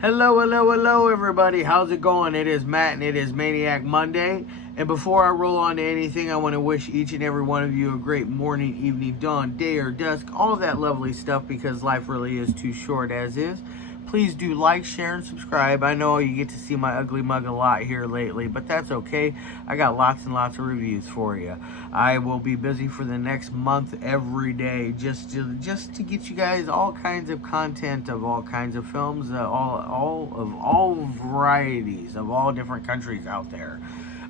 Hello, hello, hello, everybody. How's it going? It is Matt, and it is Maniac Monday. And before I roll on to anything, I want to wish each and every one of you a great morning, evening, dawn, day, or dusk, all of that lovely stuff, because life really is too short as is. Please do like, share, and subscribe. I know you get to see my ugly mug a lot here lately, but that's okay. I got lots and lots of reviews for you. I will be busy for the next month every day just to get you guys all kinds of content of all kinds of films, all varieties of all different countries out there.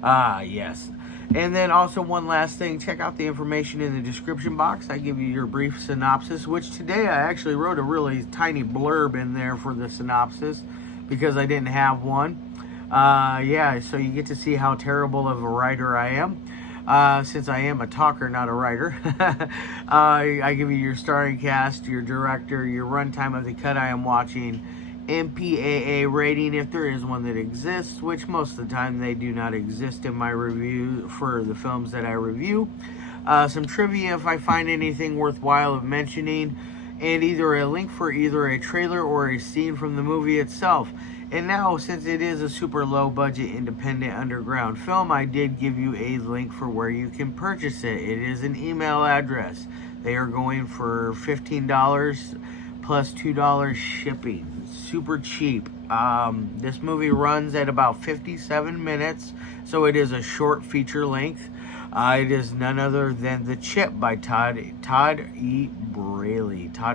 Yes. And then also one last thing, check out the information in the description box. I give you your brief synopsis, which today I actually wrote a really tiny blurb in there for the synopsis because I didn't have one. Yeah, so you get to see how terrible of a writer I am. Since I am a talker, not a writer. I give you your starring cast, your director, your runtime of the cut I am watching, MPAA rating if there is one that exists, which most of the time they do not exist in my review for the films that I review. Some trivia if I find anything worthwhile of mentioning, and either a link for either a trailer or a scene from the movie itself. And now, since it is a super low budget independent underground film, I did give you a link for where you can purchase it. It is an email address. They are going for $15 plus $2 shipping. Super cheap. This movie runs at about 57 minutes, so it is a short feature length. It is none other than The Chip by Todd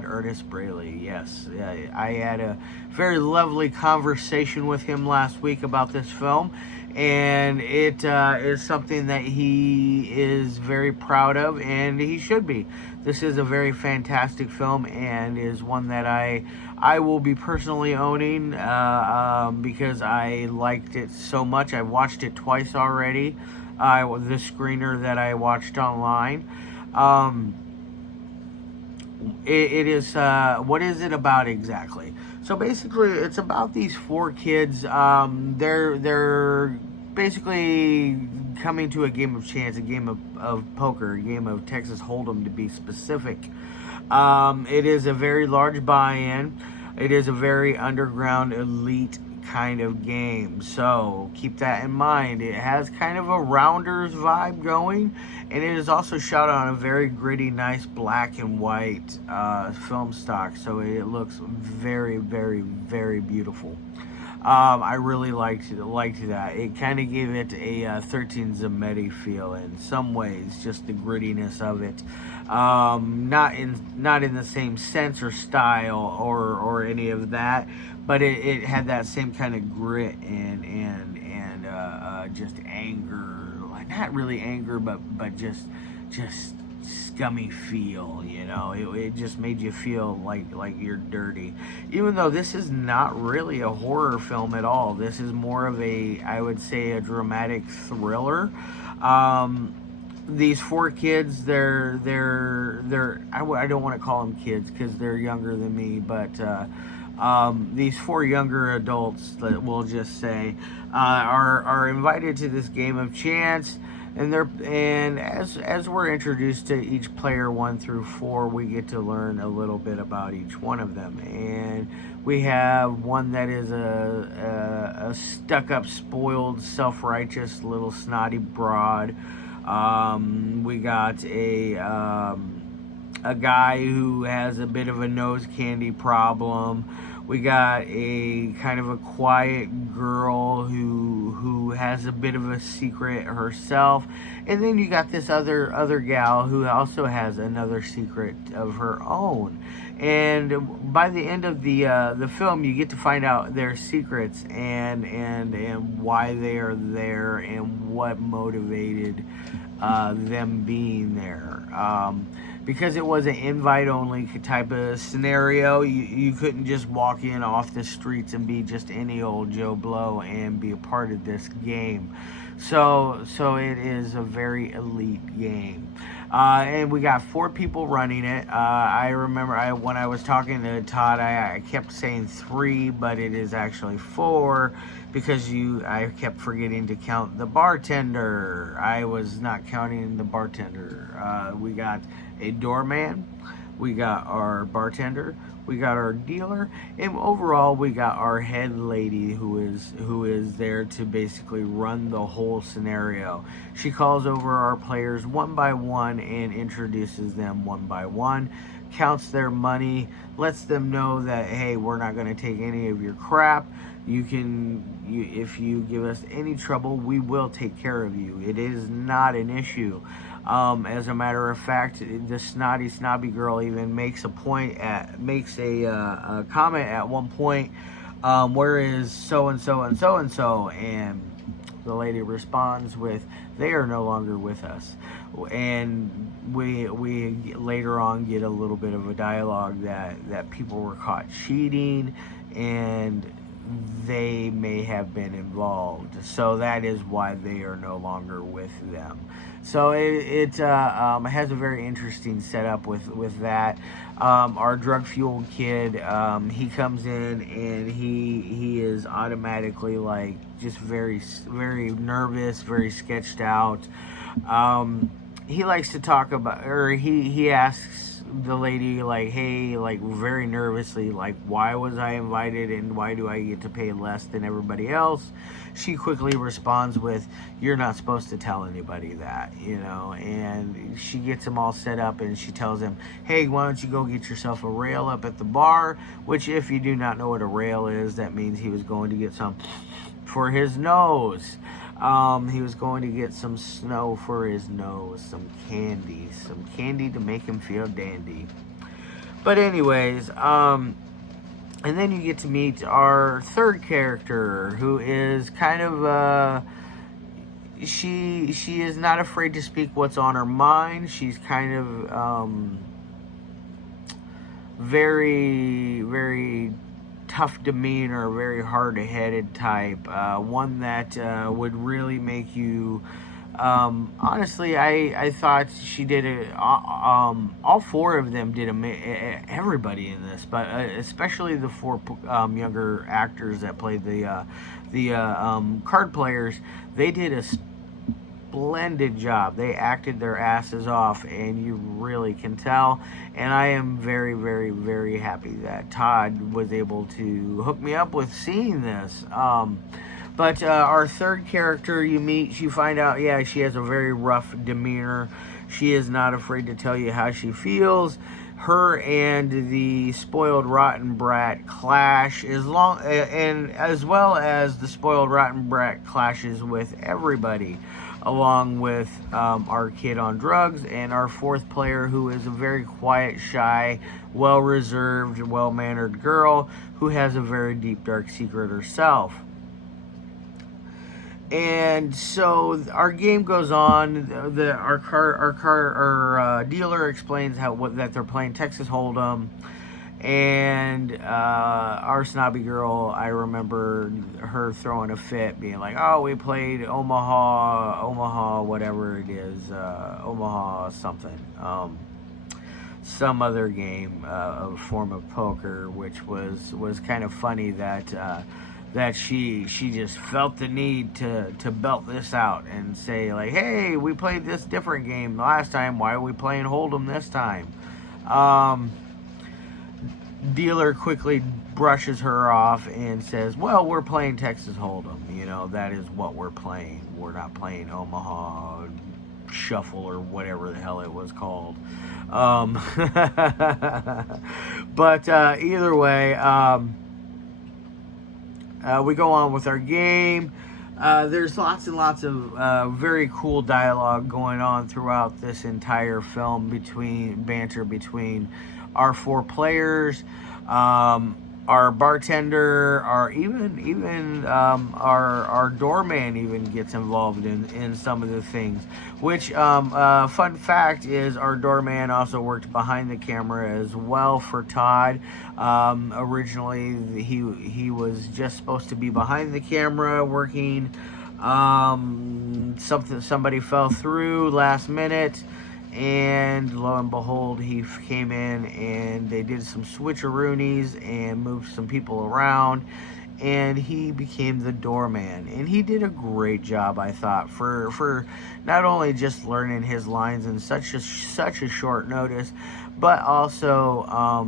Ernest Braley. Yes, I had a very lovely conversation with him last week about this film, and it is something that he is very proud of, and he should be. This is a very fantastic film, and is one that I will be personally owning because I liked it so much. I've watched it twice already. The screener that I watched online. It is, what is it about exactly? So basically, it's about these four kids. They're basically coming to a game of chance, a game of poker, a game of Texas Hold'em to be specific. It is a very large buy-in. It is a very underground elite kind of game, so keep that in mind. It has kind of a Rounders vibe going, and it is also shot on a very gritty, nice black and white film stock, so it looks very, very, very beautiful. I really liked that. It kind of gave it a 13 Zametti feel in some ways, just the grittiness of it. Not in the same sense or style or any of that, but it had that same kind of grit and just anger, like not really anger, but just scummy feel, you know. It just made you feel like you're dirty, even though this is not really a horror film at all. This is more of a, I would say, a dramatic thriller. These four kids, they're I don't want to call them kids because they're younger than me, but these four younger adults, that we'll just say, are invited to this game of chance. And as we're introduced to each player 1 through 4, we get to learn a little bit about each one of them. And we have one that is a stuck-up, spoiled, self-righteous little snotty broad. We got a guy who has a bit of a nose candy problem. We got a kind of a quiet girl who has a bit of a secret herself, and then you got this other gal who also has another secret of her own. And by the end of the film, you get to find out their secrets and why they are there and what motivated them being there. Because it was an invite-only type of scenario, you couldn't just walk in off the streets and be just any old Joe Blow and be a part of this game. So it is a very elite game. And we got 4 people running it. I remember when I was talking to Todd, I kept saying 3, but it is actually 4 because I kept forgetting to count the bartender. I was not counting the bartender. We got a doorman, we got our bartender, we got our dealer, and overall we got our head lady who is there to basically run the whole scenario. She calls over our players one by one and introduces them one by one, counts their money, lets them know that, hey, we're not going to take any of your crap. If you give us any trouble, we will take care of you. It is not an issue. As a matter of fact, the snobby girl even makes a comment at one point, where is so and so and so and so, and the lady responds with, they are no longer with us. And we later on get a little bit of a dialogue that people were caught cheating and they may have been involved, so that is why they are no longer with them. So it has a very interesting setup with that. Our drug-fueled kid, he comes in and he is automatically like just very nervous, very sketched out. He likes to talk about, or he asks the lady, like, hey, like very nervously, like, why was I invited and why do I get to pay less than everybody else? She quickly responds with, you're not supposed to tell anybody that, and she gets him all set up and she tells him, hey, why don't you go get yourself a rail up at the bar, which if you do not know what a rail is, that means he was going to get some for his nose. He was going to get some snow for his nose, some candy to make him feel dandy. But anyways, and then you get to meet our third character, who is kind of, she is not afraid to speak what's on her mind. She's kind of, very, very tough demeanor, very hard-headed type, one that would really make you, honestly, I thought she did it, all four of them did, everybody in this, but especially the four younger actors that played the card players, they did a splendid job. They acted their asses off, and you really can tell. And I am very, very, very happy that Todd was able to hook me up with seeing this. But our third character you find out, yeah, she has a very rough demeanor. She is not afraid to tell you how she feels. Her and the spoiled rotten brat clash, as well as the spoiled rotten brat clashes with everybody, along with our kid on drugs and our fourth player, who is a very quiet, shy, well-reserved, well-mannered girl who has a very deep, dark secret herself. And so our game goes on. Our dealer explains that they're playing Texas Hold'em, and our snobby girl, I remember her throwing a fit, being like, "Oh, we played Omaha, whatever it is, Omaha something, some other game, a form of poker," which was kind of funny that she just felt the need to belt this out and say, like, hey, we played this different game last time, why are we playing Hold'em this time? Dealer quickly brushes her off and says, well, we're playing Texas Hold'em, that is what we're playing. We're not playing Omaha Shuffle or whatever the hell it was called. But either way, we go on with our game. There's lots and lots of very cool dialogue going on throughout this entire film, banter between our four players, our bartender, our doorman even gets involved in some of the things. Which, fun fact is, our doorman also worked behind the camera as well for Todd. Originally, he was just supposed to be behind the camera working. Somebody fell through last minute, and lo and behold, he came in and they did some switcheroonies and moved some people around, and he became the doorman, and he did a great job, I thought, for not only just learning his lines in such a short notice, but also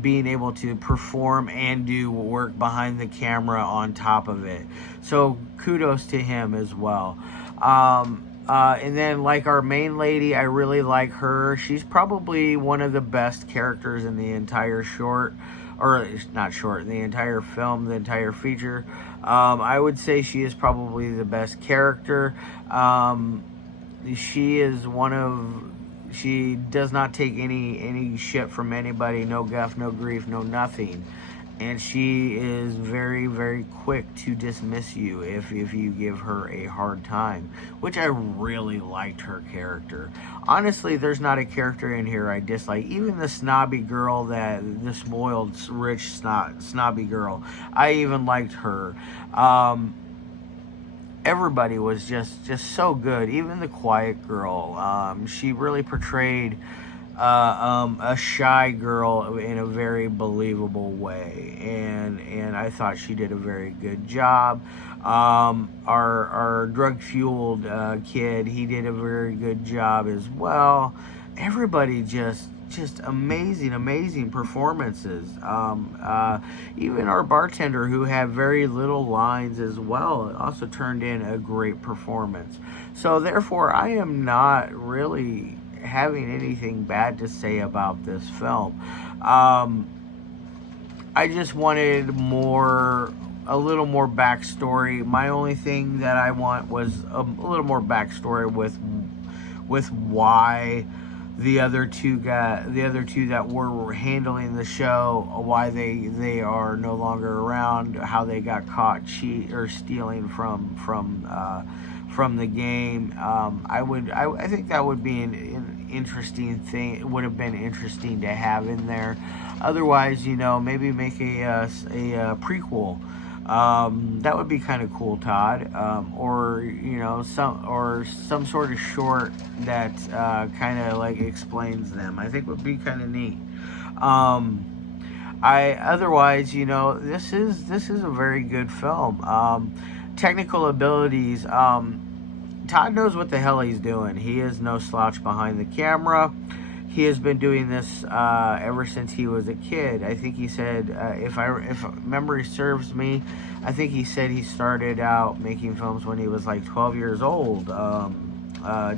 being able to perform and do work behind the camera on top of it. So kudos to him as well. And then, like our main lady, I really like her. She's probably one of the best characters in the entire short, or not short, the entire film, the entire feature. I would say she is probably the best character. She is one of, she does not take any shit from anybody, no guff, no grief, no nothing. And she is very, very quick to dismiss you if you give her a hard time, which I really liked her character. Honestly, there's not a character in here I dislike. Even the snobby girl, the spoiled, rich, snobby girl, I even liked her. Everybody was just so good. Even the quiet girl, she really portrayed a shy girl in a very believable way, and I thought she did a very good job. Our drug fueled kid, he did a very good job as well. Everybody just amazing performances. Even our bartender, who had very little lines as well, also turned in a great performance. So therefore, I am not really having anything bad to say about this film. I just wanted a little more backstory. My only thing that I want was a little more backstory with why the other two that were handling the show, why they are no longer around, how they got caught stealing from the game. I think that would be an interesting thing. It would have been interesting to have in there. Otherwise, maybe make a prequel. That would be kind of cool, Todd. Or some sort of short that kind of like explains them. I think would be kind of neat. Otherwise, this is a very good film. Technical abilities. Todd knows what the hell he's doing. He is no slouch behind the camera. He has been doing this ever since he was a kid. I think he said, if memory serves me, I think he said he started out making films when he was like 12 years old,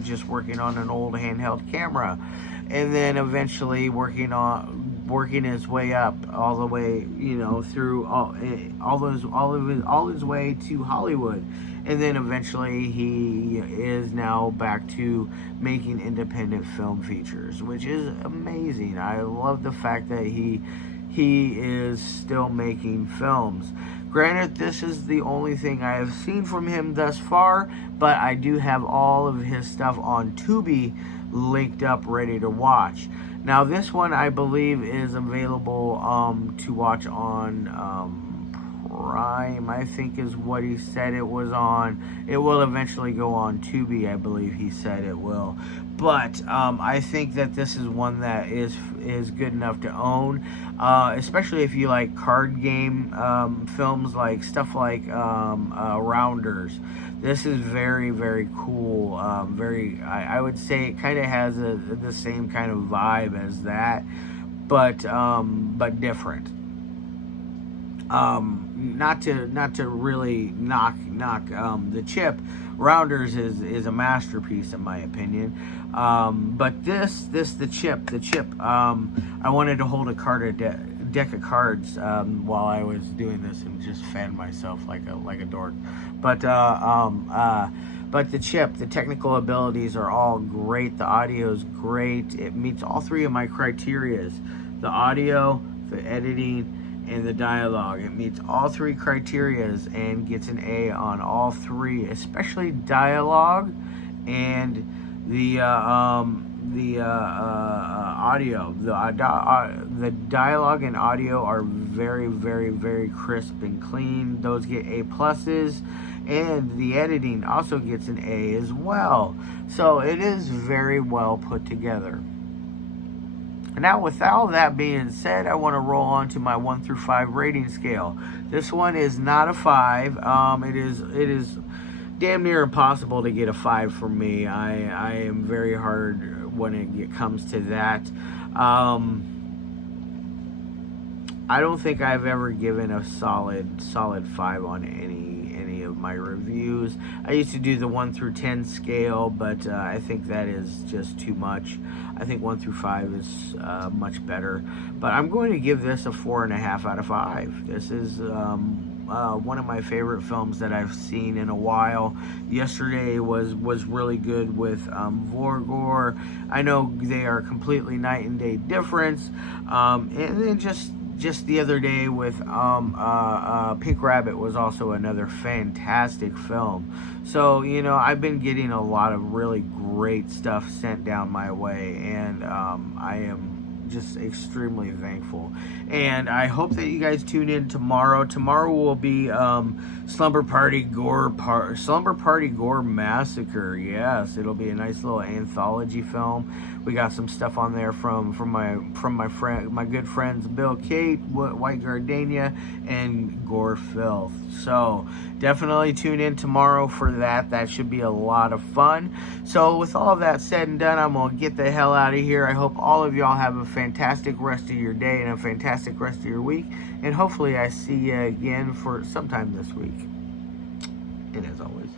just working on an old handheld camera, and then eventually working his way up all the way, through all his way to Hollywood. And then eventually he is now back to making independent film features, which is amazing. I love the fact that he is still making films. Granted, this is the only thing I have seen from him thus far, but I do have all of his stuff on Tubi linked up, ready to watch. Now, this one I believe is available to watch on Prime, I think is what he said it was on. It will eventually go on Tubi, I believe he said it will. But I think that this is one that is good enough to own, especially if you like card game films, like stuff like Rounders. This is very, very cool. I would say it kind of has the same kind of vibe as that, but different. Not to really knock the Chip. Rounders is a masterpiece in my opinion. But the Chip. I wanted to hold a deck of cards while I was doing this and just fan myself like a dork. But the Chip, the technical abilities are all great. The audio is great. It meets all three of my criterias: the audio, the editing, and the dialogue. It meets all three criterias and gets an A on all three, especially dialogue and the audio. The dialogue and audio are very, very, very crisp and clean. Those get A pluses, and the editing also gets an A as well. So it is very well put together. Now, with all that being said, I want to roll on to my 1 through 5 rating scale. This one is not a 5. It is damn near impossible to get a 5 from me. I am very hard when it comes to that. I don't think I've ever given a solid 5 on any of my reviews. I used to do the 1 through 10 scale, but I think that is just too much. I think 1 through 5 is much better. But I'm going to give this a 4.5 out of 5. This is one of my favorite films that I've seen in a while. Yesterday was really good with Vorgor. I know they are completely night and day difference. And then just the other day with Pink Rabbit was also another fantastic film. So, you know, I've been getting a lot of really great stuff sent down my way, and I am just extremely thankful. And I hope that you guys tune in tomorrow. Tomorrow will be Slumber Party Gore Massacre. Yes, it'll be a nice little anthology film. We got some stuff on there from my good friends Bill Kate, White Gardenia, and Gore Filth. So definitely tune in tomorrow for that. That should be a lot of fun. So with all of that said and done, I'm gonna get the hell out of here. I hope all of y'all have a fantastic rest of your day and a fantastic rest of your week. And hopefully I see you again for sometime this week. And as always,